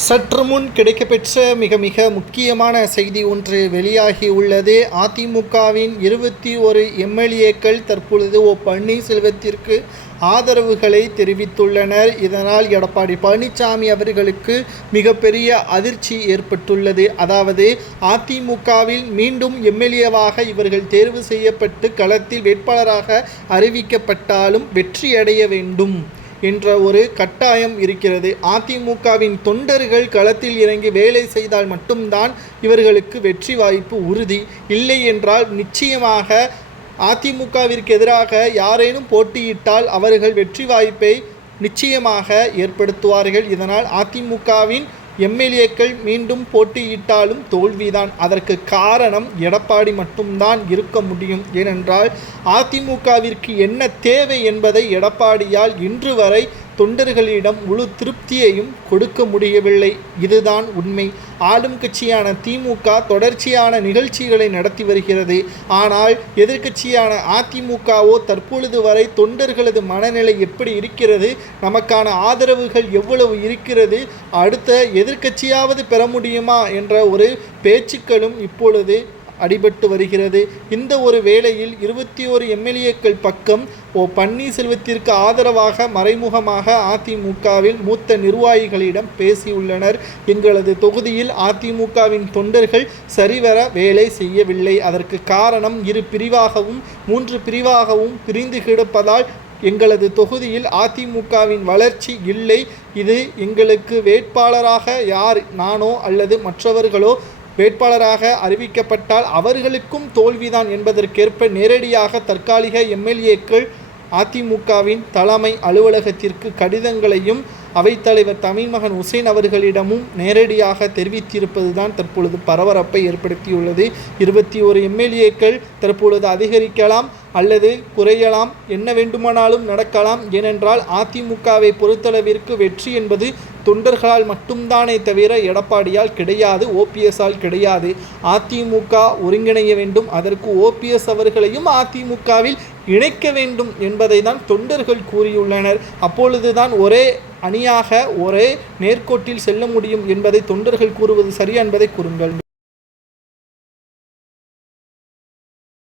சற்று முன் கிடைக்கப்பெற்ற மிக மிக முக்கியமான செய்தி ஒன்று வெளியாகி உள்ளது. அதிமுகவின் இருபத்தி ஒரு எம்எல்ஏக்கள் தற்பொழுது ஓ பன்னீர்செல்வத்திற்கு ஆதரவுகளை தெரிவித்துள்ளனர். இதனால் எடப்பாடி பழனிசாமி அவர்களுக்கு மிகப்பெரிய அதிர்ச்சி ஏற்பட்டுள்ளது. அதாவது அதிமுகவில் மீண்டும் எம்எல்ஏவாக இவர்கள் தேர்வு செய்யப்பட்டு களத்தில் வேட்பாளராக அறிவிக்கப்பட்டாலும் வெற்றியடைய வேண்டும். என்ற ஒரு கட்டாயம் இருக்கிறது. அதிமுகவின் தொண்டர்கள் களத்தில் இறங்கி வேலை செய்தால் மட்டும்தான் இவர்களுக்கு வெற்றி வாய்ப்பு உறுதி. இல்லை என்றால் நிச்சயமாக அதிமுகவிற்கு எதிராக யாரேனும் போட்டியிட்டால் அவர்கள் வெற்றி வாய்ப்பை நிச்சயமாக ஏற்படுத்துவார்கள். இதனால் அதிமுகவின் எம்எல்ஏக்கள் மீண்டும் போட்டியிட்டாலும் தோல்விதான். அதற்கு காரணம் எடப்பாடி மட்டும்தான் இருக்க முடியும். ஏனென்றால் அதிமுகவிற்கு என்ன தேவை என்பதை எடப்பாடியால் இன்று வரை தொண்டர்களிடம் முழு திருப்தியையும் கொடுக்க முடியவில்லை. இதுதான் உண்மை. ஆளும் கட்சியான திமுக தொடர்ச்சியான நிகழ்ச்சிகளை நடத்தி வருகிறது. ஆனால் எதிர்க்கட்சியான அதிமுகவோ தற்பொழுது வரை தொண்டர்களது மனநிலை எப்படி இருக்கிறது? நமக்கான ஆதரவுகள் எவ்வளவு இருக்கிறது? அடுத்த எதிர்க்கட்சியாவது பெற முடியுமா? என்ற ஒரு பேச்சுக்களும் இப்பொழுது அடிபட்டு வருகிறது. இந்த ஒரு வேளையில் இருபத்தி ஓரு எம்எல்ஏக்கள் பக்கம் ஓ பன்னீர்செல்வத்திற்கு ஆதரவாக மறைமுகமாக அதிமுகவில் மூத்த நிர்வாகிகளிடம் பேசியுள்ளனர். எங்களது தொகுதியில் அதிமுகவின் தொண்டர்கள் சரிவர வேலை செய்யவில்லை. அதற்கு காரணம் இரு பிரிவாகவும் மூன்று பிரிவாகவும் பிரிந்து கிடப்பதால் எங்களது தொகுதியில் அதிமுகவின் வளர்ச்சி இல்லை. இது எங்களுக்கு வேட்பாளராக யார் நானோ அல்லது மற்றவர்களோ வேட்பாளராக அறிவிக்கப்பட்டால் அவர்களுக்கும் தோல்விதான் என்பதற்கேற்ப நேரடியாக தற்காலிக எம்எல்ஏக்கள் அதிமுகவின் தலைமை அலுவலகத்திற்கு கடிதங்களையும் அவைத்தலைவர் தமிழ்மகன் உசேன் அவர்களிடமும் நேரடியாக தெரிவித்திருப்பதுதான் தற்பொழுது பரபரப்பை ஏற்படுத்தியுள்ளது. இருபத்தி ஒரு எம்எல்ஏக்கள் தற்பொழுது அதிகரிக்கலாம் அல்லது குறையலாம். என்ன வேண்டுமானாலும் நடக்கலாம். ஏனென்றால் அதிமுகவை பொறுத்தளவிற்கு வெற்றி என்பது தொண்டர்களால் மட்டும்தானே தவிர எடப்பாடியால் கிடையாது ஓபிஎஸ்ஆல் கிடையாது. அதிமுக ஒருங்கிணைய வேண்டும். அதற்கு ஓபிஎஸ் அவர்களையும் அதிமுகவில் இணைக்க வேண்டும் என்பதை தான் தொண்டர்கள் கூறியுள்ளனர். அப்பொழுதுதான் ஒரே அணியாக ஒரே நேர்கோட்டில் செல்ல முடியும் என்பதை தொண்டர்கள் கூறுவது சரியா என்பதை கூறுங்கள்.